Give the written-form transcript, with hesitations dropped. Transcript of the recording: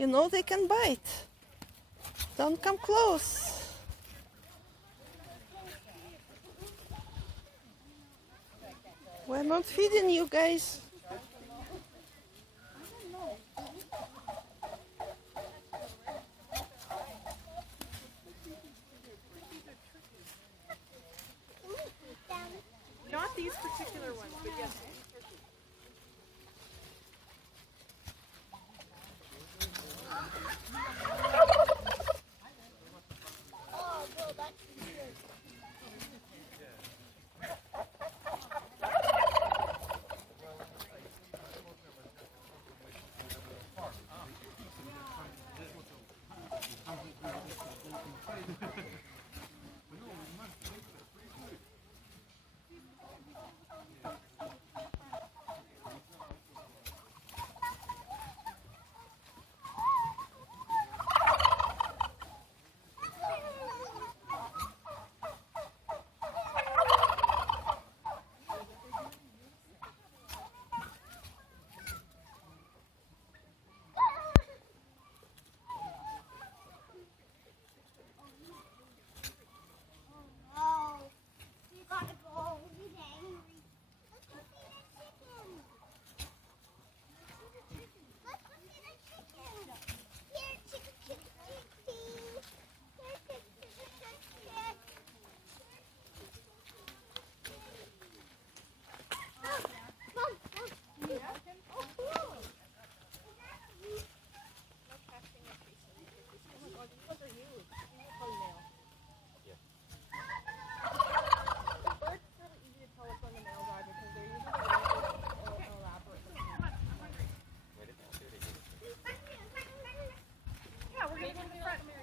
You know they can bite. Don't come close. We're not feeding you guys. Not these particular ones, but yes. Yeah, we're going to go to the front.